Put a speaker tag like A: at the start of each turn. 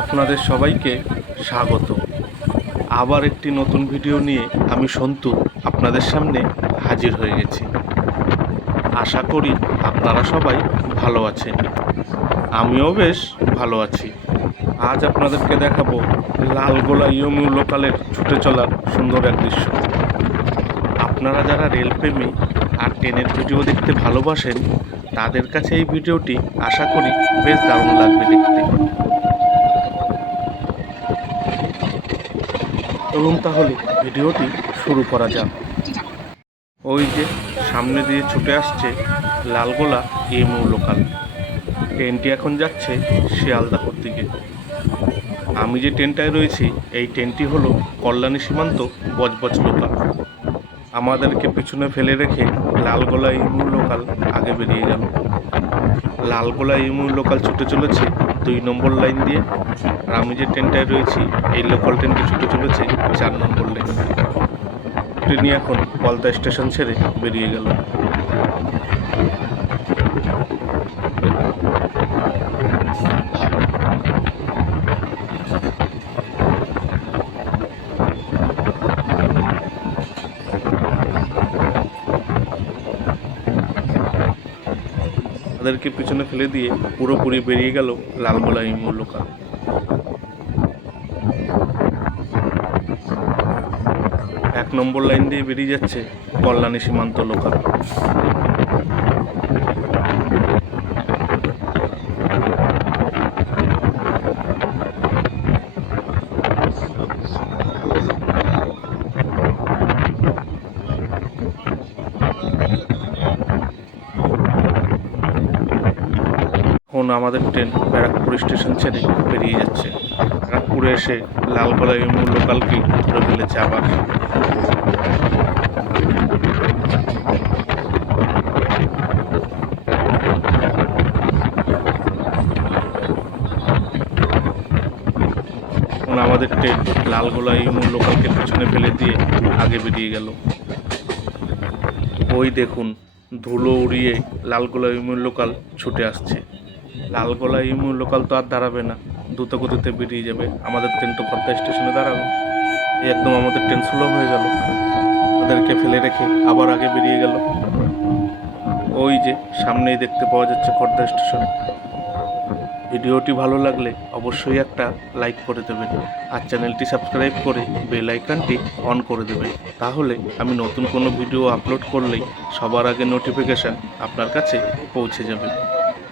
A: আপনাদের সবাইকে স্বাগত। আবার একটি নতুন ভিডিও নিয়ে আমি সন্তু আপনাদের সামনে হাজির হয়ে গেছি। আশা করি আপনারা সবাই ভালো আছেন। আমিও বেশ ভালো আছি। আজ আপনাদেরকে দেখাবো লালগোলা ইয়মিউ লোকালের ছুটে চলার সুন্দর এক দৃশ্য। আপনারা যারা রেলপ্রেমী আর ট্রেনের ভিডিও দেখতে ভালোবাসেন, তাদের কাছে এই ভিডিওটি আশা করি বেশ দারুণ লাগবে দেখতে। চলুন তাহলে ভিডিওটি শুরু করা যাক। ওই যে সামনে দিয়ে ছুটে আসছে লালগোলা এমউ লোকাল। ট্রেনটি এখন যাচ্ছে শিয়ালদাহর দিকে আমি যে ট্রেনটায় রয়েছি, এই ট্রেনটি হলো কল্যাণী সীমান্ত বজবজ লোকাল। আমাদেরকে পিছনে ফেলে রেখে লালগোলা ইমু লোকাল আগে বেরিয়ে গেল। লালগোলা ইমু লোকাল ছুটে চলেছে, দুই নম্বর লাইন দিয়ে। আর আমি যে ট্রেনটায় রয়েছি, এই লোকাল ট্রেনটি ছুটে চলেছে চার নম্বর লাইন ট্রেনই এখন পলতা স্টেশন ছেড়ে বেরিয়ে গেল। তাদেরকে পিছনে ফেলে দিয়ে পুরোপুরি বেরিয়ে গেল লালগোলা ইমুর লোকাল। এক নম্বর লাইন দিয়ে বেরিয়ে যাচ্ছে কল্যাণী সীমান্ত লোকাল। এখন আমাদের ট্রেন ব্যারাকপুর স্টেশন ছেড়ে বেরিয়ে যাচ্ছে। ব্যারাকপুরে এসে লালগোলা ইমু লোকালকে ধরে ফেলেছে আবার। আমাদের ট্রেন লালগোলা ইমু লোকালকে পেছনে ফেলে দিয়ে আগে বেরিয়ে গেল। ওই দেখুন, ধুলো উড়িয়ে লালগোলা ইমু লোকাল ছুটে আসছে। লালগোলা ইমু লোকাল তো আর দাঁড়াবে না। দ্রুত গতিতে বেরিয়ে যাবে। আমাদের ট্রেন তো খর্দা স্টেশনে দাঁড়াবে একদম আমাদের ট্রেন স্লো হয়ে গেল। ওদেরকে ফেলে রেখে আবার আগে বেরিয়ে গেল। ওই যে সামনেই দেখতে পাওয়া যাচ্ছে খর্দা স্টেশন ভিডিওটি ভালো লাগলে অবশ্যই একটা লাইক করে দেবেন। আর চ্যানেলটি সাবস্ক্রাইব করে বেল আইকনটি অন করে দেবেন। তাহলে আমি নতুন কোনো ভিডিও আপলোড করলেই সবার আগে নোটিফিকেশান আপনার কাছে পৌঁছে যাবে।